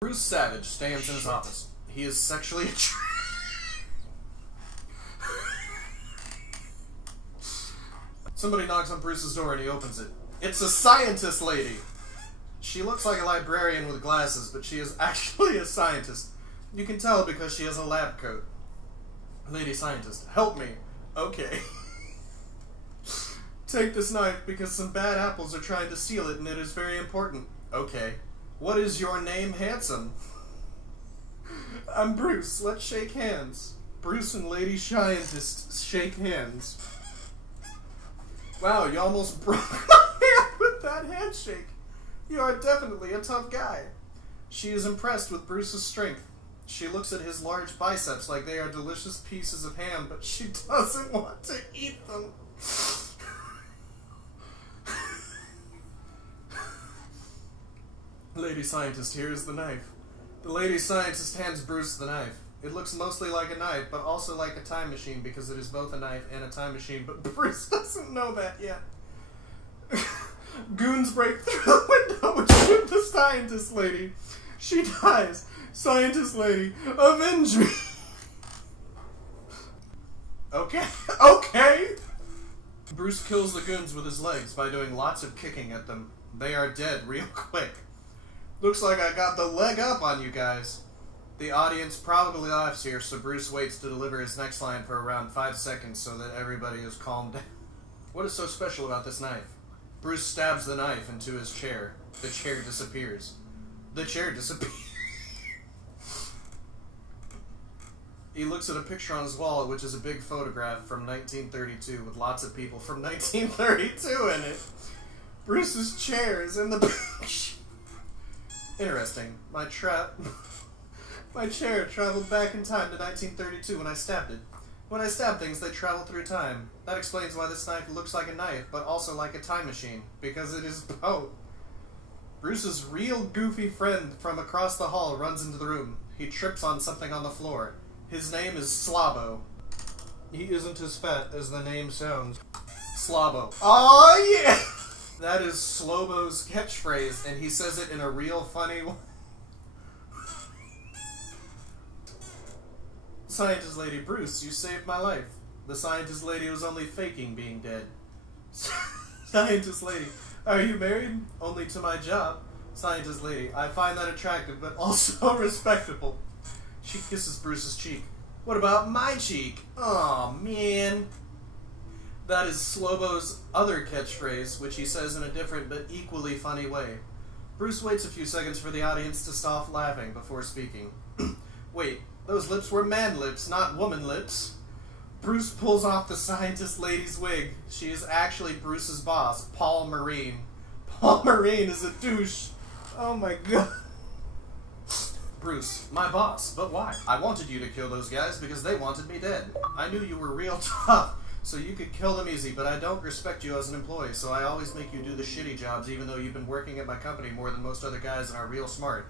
Bruce Savage stands in his office. He is sexually attracted. Somebody knocks on Bruce's door and he opens it. It's a scientist lady! She looks like a librarian with glasses, but she is actually a scientist. You can tell because she has a lab coat. Lady scientist, help me. Okay. Take this knife because some bad apples are trying to steal it and it is very important. Okay. What is your name, handsome? I'm Bruce. Let's shake hands. Bruce and Lady Scientist shake hands. Wow, you almost broke my hand with that handshake. You are definitely a tough guy. She is impressed with Bruce's strength. She looks at his large biceps like they are delicious pieces of ham, but she doesn't want to eat them. Lady Scientist, here is the knife. The Lady Scientist hands Bruce the knife. It looks mostly like a knife, but also like a time machine because it is both a knife and a time machine, but Bruce doesn't know that yet. Goons break through the window and shoot the Scientist Lady. She dies. Scientist Lady, avenge me! Okay. Bruce kills the goons with his legs by doing lots of kicking at them. They are dead real quick. Looks like I got the leg up on you guys. The audience probably laughs here, so Bruce waits to deliver his next line for around 5 seconds so that everybody is calmed down. What is so special about this knife? Bruce stabs the knife into his chair. The chair disappears. The chair disappears. He looks at a picture on his wall, which is a big photograph from 1932 with lots of people from 1932 in it. Bruce's chair is in the picture. Interesting. My chair traveled back in time to 1932 when I stabbed it. When I stab things, they travel through time. That explains why this knife looks like a knife, but also like a time machine, because it is both. Bruce's real goofy friend from across the hall runs into the room. He trips on something on the floor. His name is Slabo. He isn't as fat as the name sounds. Slabo. Oh yeah! That is Slobo's catchphrase, and he says it in a real funny way. Scientist Lady, Bruce, you saved my life. The Scientist Lady was only faking being dead. Scientist Lady, are you married? Only to my job. Scientist Lady, I find that attractive, but also respectable. She kisses Bruce's cheek. What about my cheek? Aw, man. That is Slobo's other catchphrase, which he says in a different but equally funny way. Bruce waits a few seconds for the audience to stop laughing before speaking. Wait, those lips were man lips, not woman lips. Bruce pulls off the Scientist Lady's wig. She is actually Bruce's boss, Paul Marine. Paul Marine is a douche. Oh my god. Bruce, my boss, but why? I wanted you to kill those guys because they wanted me dead. I knew you were real tough, so you could kill them easy, but I don't respect you as an employee, so I always make you do the shitty jobs even though you've been working at my company more than most other guys and are real smart.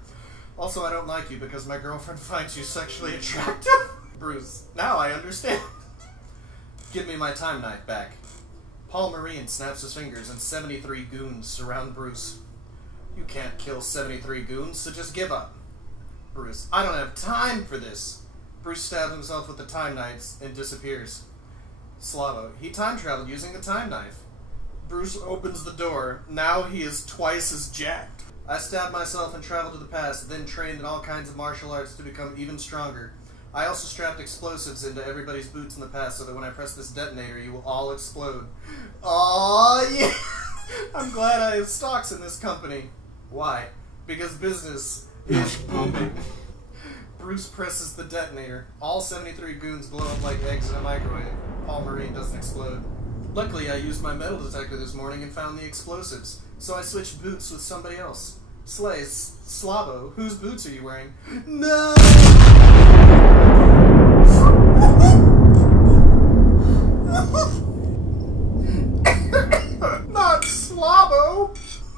Also, I don't like you because my girlfriend finds you sexually attractive. Bruce, now I understand. Give me my time knife back. Paul Marine snaps his fingers and 73 goons surround Bruce. You can't kill 73 goons, so just give up. Bruce, I don't have time for this. Bruce stabs himself with the time knives and disappears. Slavo, he time traveled using the time knife. Bruce opens the door. Now he is twice as jacked. I stabbed myself and traveled to the past, then trained in all kinds of martial arts to become even stronger. I also strapped explosives into everybody's boots in the past so that when I press this detonator, you will all explode. Aww, yeah! I'm glad I have stocks in this company. Why? Because business is booming. Bruce presses the detonator. All 73 goons blow up like eggs in a microwave. Paul Marine doesn't explode. Luckily, I used my metal detector this morning and found the explosives, so I switched boots with somebody else. Slavo, whose boots are you wearing? No! Not Slavo!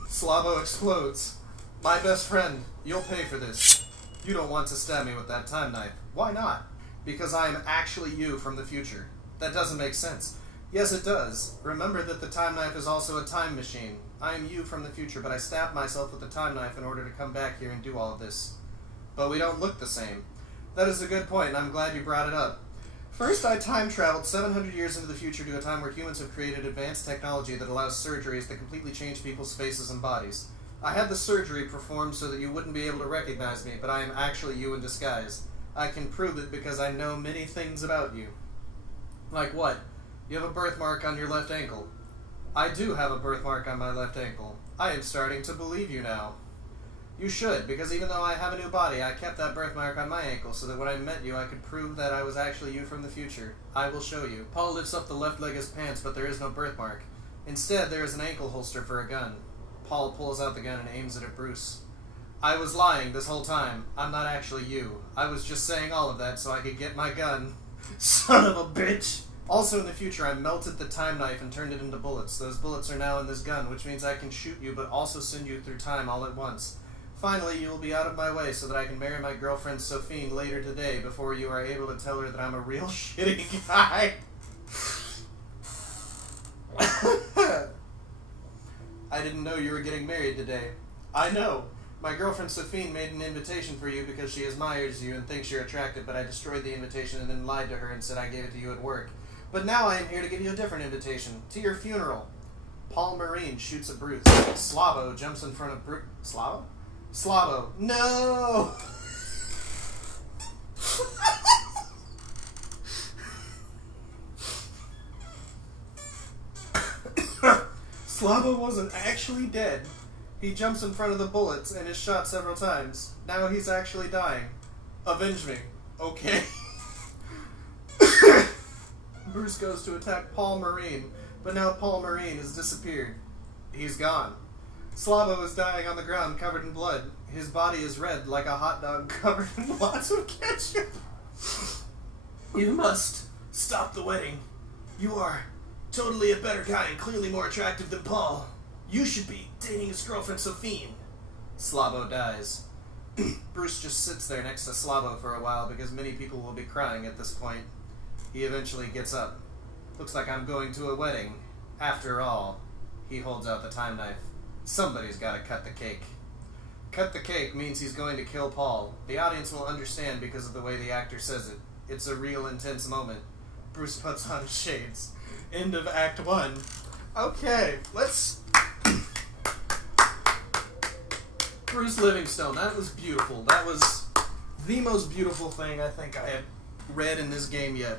Slavo explodes. My best friend, you'll pay for this. You don't want to stab me with that time knife. Why not? Because I am actually you from the future. That doesn't make sense. Yes, it does. Remember that the time knife is also a time machine. I am you from the future, but I stabbed myself with the time knife in order to come back here and do all of this. but we don't look the same. That is a good point, and I'm glad you brought it up. First, I time traveled 700 years into the future to a time where humans have created advanced technology that allows surgeries that completely change people's faces and bodies. I had the surgery performed so that you wouldn't be able to recognize me, but I am actually you in disguise. I can prove it because I know many things about you. Like what? You have a birthmark on your left ankle. I do have a birthmark on my left ankle. I am starting to believe you now. You should, because even though I have a new body, I kept that birthmark on my ankle so that when I met you, I could prove that I was actually you from the future. I will show you. Paul lifts up the left leg of his pants, but there is no birthmark. Instead, there is an ankle holster for a gun. Paul pulls out the gun and aims it at Bruce. I was lying this whole time. I'm not actually you. I was just saying all of that so I could get my gun. Son of a bitch! Also in the future, I melted the time knife and turned it into bullets. Those bullets are now in this gun, which means I can shoot you but also send you through time all at once. Finally, you will be out of my way so that I can marry my girlfriend Sophine later today before you are able to tell her that I'm a real shitty guy. I didn't know you were getting married today. I know. My girlfriend Sophine made an invitation for you because she admires you and thinks you're attractive, but I destroyed the invitation and then lied to her and said I gave it to you at work. But now I am here to give you a different invitation. To your funeral. Paul Marine shoots at Bruce. Slavo jumps in front of Bruce. Slavo? Slavo. No! Slavo wasn't actually dead. He jumps in front of the bullets and is shot several times. Now he's actually dying. Avenge me. Okay. Bruce goes to attack Paul Marine, but now Paul Marine has disappeared. He's gone. Slavo is dying on the ground covered in blood. His body is red like a hot dog covered in lots of ketchup. You must stop the wedding. You are totally a better guy and clearly more attractive than Paul. You should be dating his girlfriend Sophine. Slavo dies. Bruce just sits there next to Slavo for a while because many people will be crying at this point. He eventually gets up. Looks like I'm going to a wedding. After all, he holds out the time knife. Somebody's got to cut the cake. Cut the cake means he's going to kill Paul. The audience will understand because of the way the actor says it. It's a real intense moment. Bruce puts on his shades. End of Act 1. Okay, let's... Bruce Livingstone, that was beautiful. That was the most beautiful thing I think I have read in this game yet.